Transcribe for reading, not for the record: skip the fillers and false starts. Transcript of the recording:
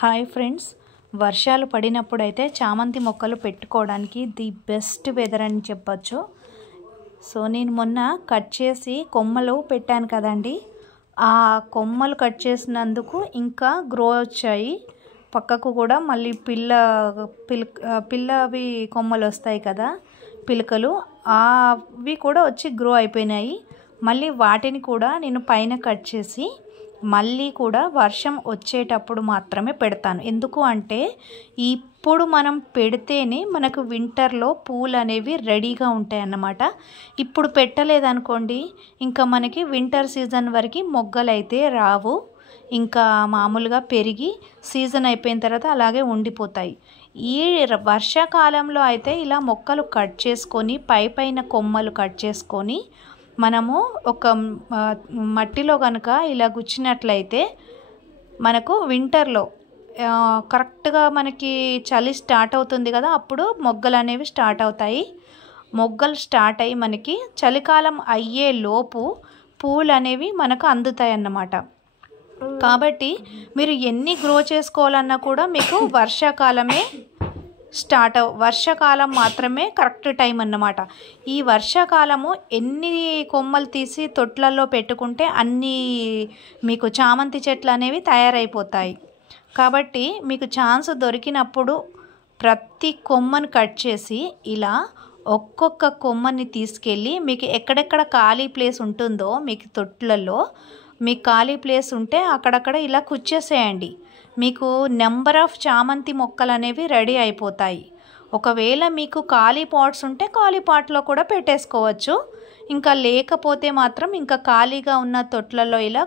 Hi friends, వర్షాలు పడినప్పుడైతే చామంతి మొక్కలు పెట్టుకోవడానికి ది బెస్ట్ వెదర్ అని చెప్పొచ్చు. సో నేను మొన్న కట్ చేసి కొమ్మలు పెట్టాను కదండి, ఆ కొమ్మలు కట్ చేసినందుకు ఇంకా గ్రో వచ్చాయి. పక్కకు కూడా మళ్ళీ పిల్లవి కొమ్మలు వస్తాయి కదా, పిలకలు, అవి కూడా వచ్చి గ్రో అయిపోయినాయి. మళ్ళీ వాటిని కూడా నేను పైన కట్ చేసి మళ్ళీ కూడా వర్షం వచ్చేటప్పుడు మాత్రమే పెడతాను. ఎందుకు అంటే ఇప్పుడు మనం పెడితేనే మనకు వింటర్లో పూలు అనేవి రెడీగా ఉంటాయి అన్నమాట. ఇప్పుడు పెట్టలేదనుకోండి, ఇంకా మనకి వింటర్ సీజన్ వరకు మొగ్గలు అయితే రావు. ఇంకా మామూలుగా పెరిగి సీజన్ అయిపోయిన తర్వాత అలాగే ఉండిపోతాయి. ఈ వర్షాకాలంలో అయితే ఇలా మొక్కలు కట్ చేసుకొని పైన కొమ్మలు కట్ చేసుకొని మనము ఒక మట్టిలో కనుక ఇలా గుచ్చినట్లయితే మనకు వింటర్లో కరెక్ట్గా మనకి చలి స్టార్ట్ అవుతుంది కదా, అప్పుడు మొగ్గలు అనేవి స్టార్ట్ అవుతాయి. మొగ్గలు స్టార్ట్ అయ్యి మనకి చలికాలం అయ్యే లోపు పూలు అనేవి మనకు అందుతాయి అన్నమాట. కాబట్టి మీరు ఎన్ని గ్రో చేసుకోవాలన్నా కూడా మీకు వర్షాకాలం మాత్రమే కరెక్ట్ టైం అన్నమాట. ఈ వర్షాకాలము ఎన్ని కొమ్మలు తీసి తొట్లలో పెట్టుకుంటే అన్ని మీకు చామంతి చెట్లు అనేవి తయారైపోతాయి. కాబట్టి మీకు ఛాన్స్ దొరికినప్పుడు ప్రతి కొమ్మను కట్ చేసి ఇలా ఒక్కొక్క కొమ్మని తీసుకెళ్ళి మీకు ఎక్కడెక్కడ ఖాళీ ప్లేస్ ఉంటుందో మీకు తొట్లలో, మీకు ఖాళీ ప్లేస్ ఉంటే అక్కడక్కడ ఇలా కుచ్చేసేయండి. మీకు నెంబర్ ఆఫ్ చామంతి మొక్కలు అనేవి రెడీ అయిపోతాయి. ఒకవేళ మీకు ఖాళీ పాట్స్ ఉంటే ఖాళీ పాట్లో కూడా పెట్టేసుకోవచ్చు. ఇంకా లేకపోతే మాత్రం ఇంకా ఖాళీగా ఉన్న తొట్లలో ఇలా